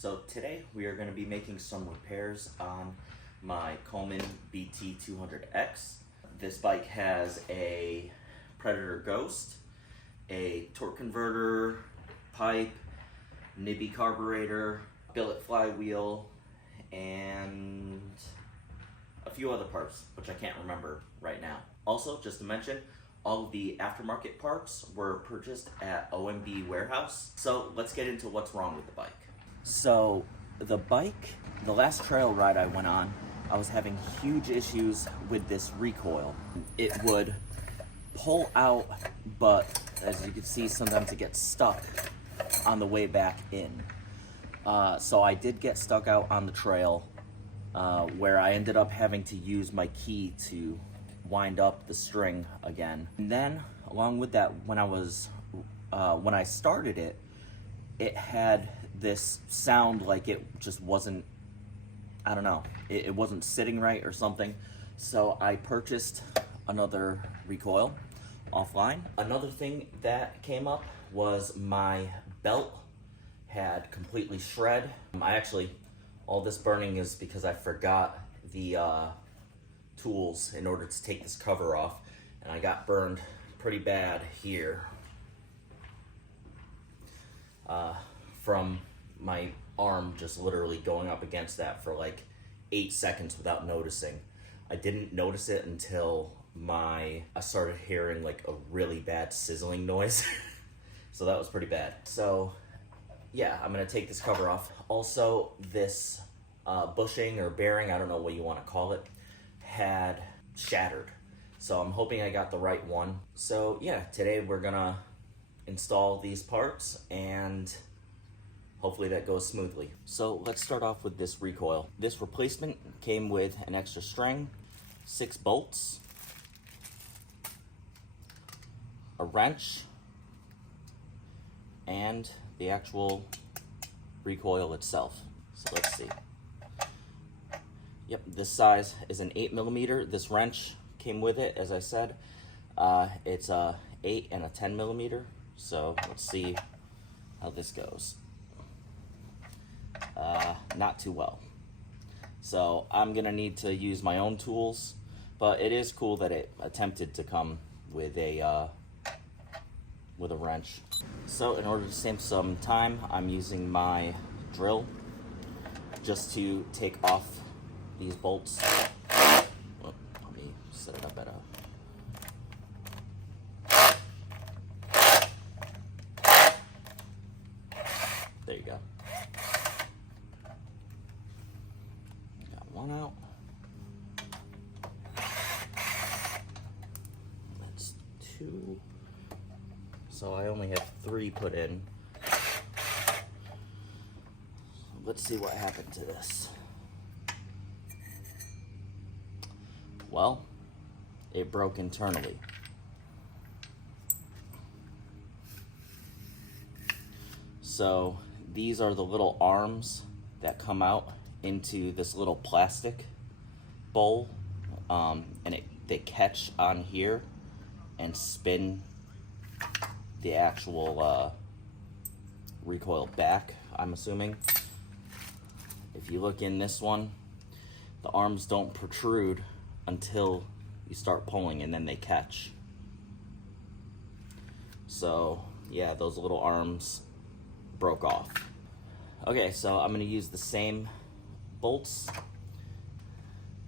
So today we are going to be making some repairs on my Coleman BT200X. This bike has a Predator Ghost, a torque converter, pipe, Nibbi carburetor, Billet Flywheel, and a few other parts, which I can't remember right now. Also, just to mention, all of the aftermarket parts were purchased at OMB Warehouse. So let's get into what's wrong with the bike. So the bike, the last trail ride I went on, I was having huge issues with this recoil. It would pull out, but as you can see, sometimes it gets stuck on the way back in. So I did get stuck out on the trail where I ended up having to use my key to wind up the string again. And then along with that, when I started it, it had this sound like it just wasn't, I don't know, it wasn't sitting right or something. So I purchased another recoil offline. Another thing that came up was my belt had completely shred. All this burning is because I forgot the tools in order to take this cover off, and I got burned pretty bad here from my arm just literally going up against that for like 8 seconds without noticing. I didn't notice it until I started hearing like a really bad sizzling noise. So that was pretty bad. So yeah, I'm gonna take this cover off. Also, this bushing or bearing, I don't know what you want to call it, had shattered. So I'm hoping I got the right one. So yeah, today we're gonna install these parts and hopefully that goes smoothly. So let's start off with this recoil. This replacement came with an extra string, 6 bolts, a wrench, and the actual recoil itself. So let's see. Yep, this size is an 8mm. This wrench came with it, as I said. It's a 8 and a 10mm. So let's see how this goes. Not too well. So I'm gonna need to use my own tools, but it is cool that it attempted to come with a wrench. So in order to save some time, I'm using my drill just to take off these bolts. Let me set it up at there you go. Got one out. That's 2. So I only have 3 put in. Let's see what happened to this. Well, it broke internally. So these are the little arms that come out into this little plastic bowl, and they catch on here and spin the actual recoil back, I'm assuming. If you look in this one, the arms don't protrude until you start pulling, and then they catch. So yeah, those little arms broke off. Okay, so I'm gonna use the same bolts.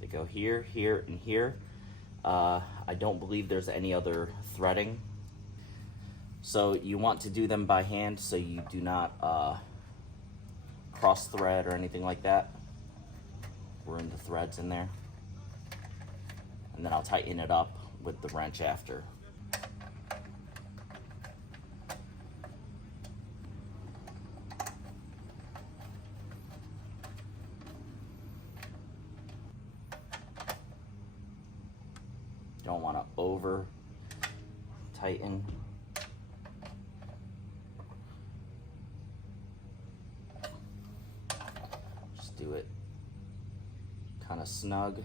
They go here, here, and here. I don't believe there's any other threading. So you want to do them by hand so you do not cross thread or anything like that. Ruin the threads in there. And then I'll tighten it up with the wrench after. Don't want to over tighten. Just do it kind of snug.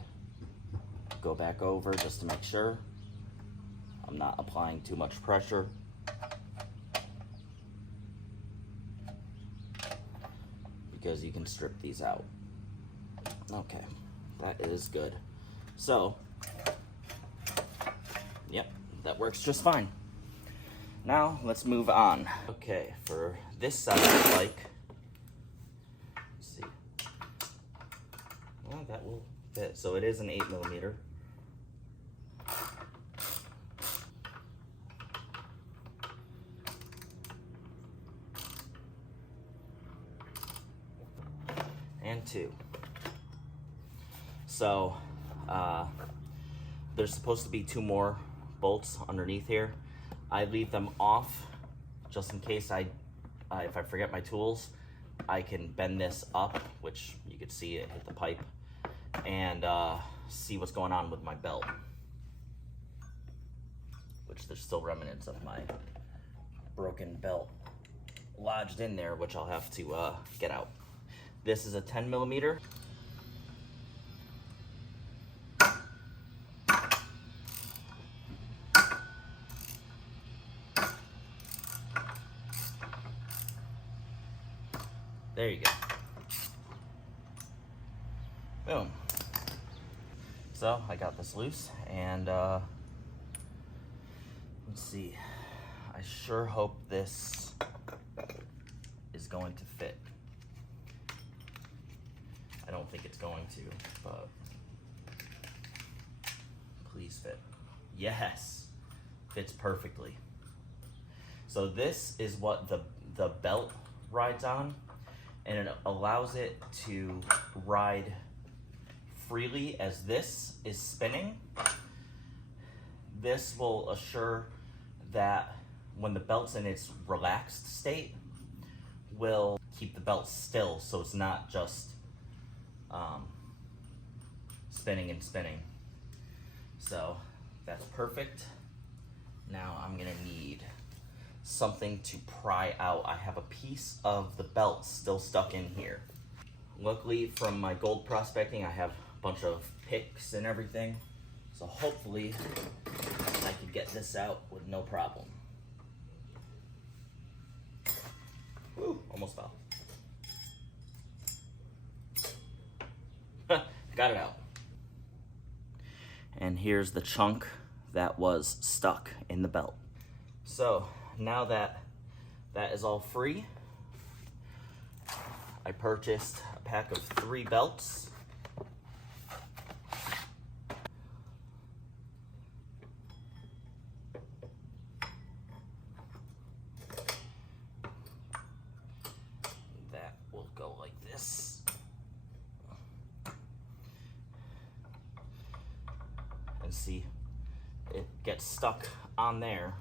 Go back over just to make sure I'm not applying too much pressure. because you can strip these out. Okay, that is good. So, yep, that works just fine. Now, let's move on. Okay, for this side of the bike, let's see. Well, that will fit. So it is an 8mm. And 2. So, there's supposed to be 2 more bolts underneath here. I leave them off just in case if I forget my tools, I can bend this up, which you could see it hit the pipe, and see what's going on with my belt, which there's still remnants of my broken belt lodged in there, which I'll have to get out. This is a 10mm. There you go. Boom. So I got this loose, and let's see. I sure hope this is going to fit. I don't think it's going to, but please fit. Yes, fits perfectly. So this is what the belt rides on, and it allows it to ride freely as this is spinning. This will assure that when the belt's in its relaxed state, will keep the belt still, so it's not just spinning and spinning. So that's perfect. Now I'm gonna need something to pry out. I have a piece of the belt still stuck in here. Luckily, from my gold prospecting, I have a bunch of picks and everything, so hopefully I could get this out with no problem. Woo, almost fell. Got it out. And here's the chunk that was stuck in the belt. So now that that is all free, I purchased a pack of 3 belts. That will go like this. And see, it gets stuck on there,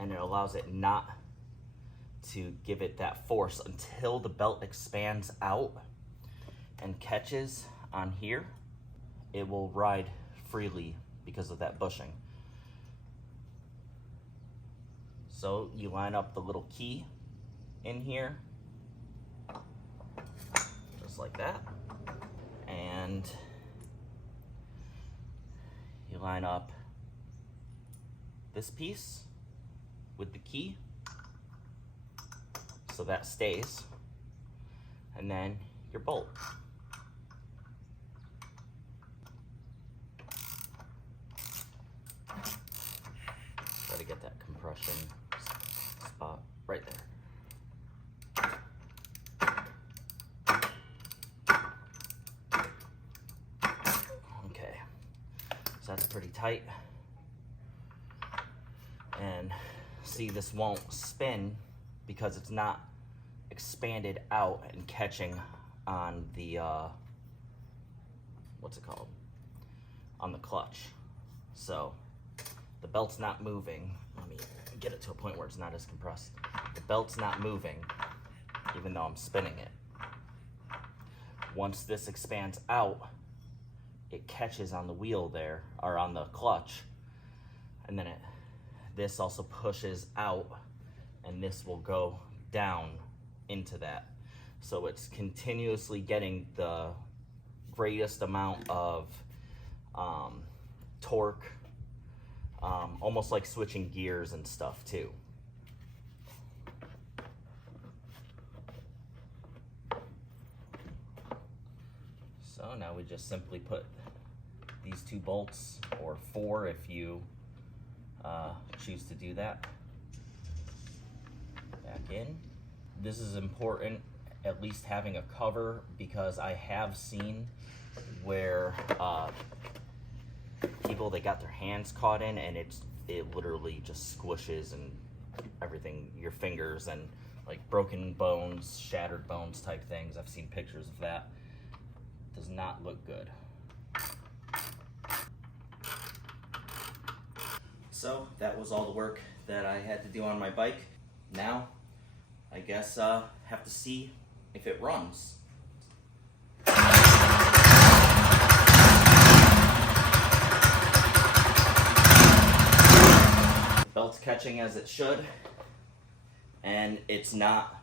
and it allows it not to give it that force until the belt expands out and catches on here. It will ride freely because of that bushing. So you line up the little key in here, just like that, and you line up this piece with the key, so that stays, and then your bolt. Try to get that compression spot right there. Okay, so that's pretty tight. And see, this won't spin because it's not expanded out and catching on the, what's it called? On the clutch. So the belt's not moving. Let me get it to a point where it's not as compressed. The belt's not moving, even though I'm spinning it. Once this expands out, it catches on the wheel there, or on the clutch, and then this also pushes out, and this will go down into that. So it's continuously getting the greatest amount of torque, almost like switching gears and stuff too. So now we just simply put these 2 bolts, or 4 if you choose to do that, back in. This is important, at least having a cover, because I have seen where people, they got their hands caught in and it literally just squishes and everything, your fingers, and like broken bones, shattered bones type things. I've seen pictures of that. Does not look good. So that was all the work that I had to do on my bike. Now, I guess have to see if it runs. The belt's catching as it should, and it's not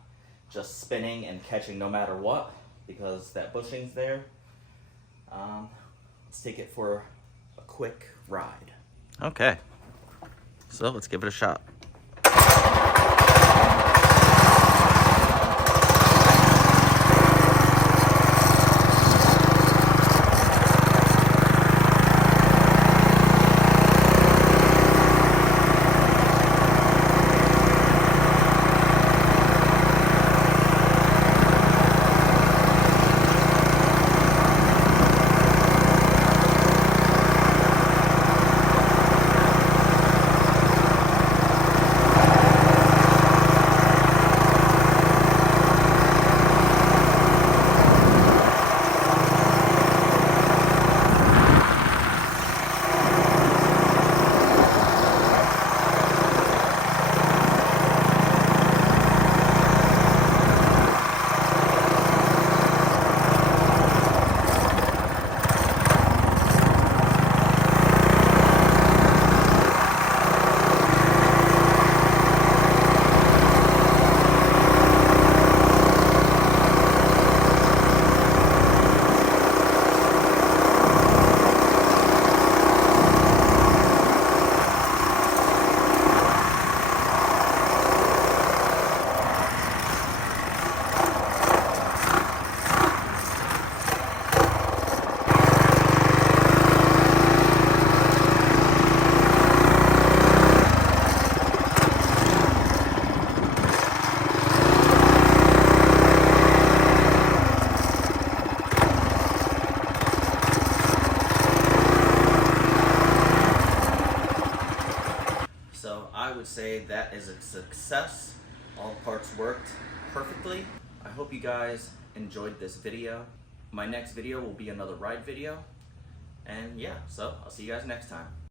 just spinning and catching no matter what, because that bushing's there. Let's take it for a quick ride. Okay, so let's give it a shot. I would say that is a success. All parts worked perfectly. I hope you guys enjoyed this video. My next video will be another ride video. And yeah, so I'll see you guys next time.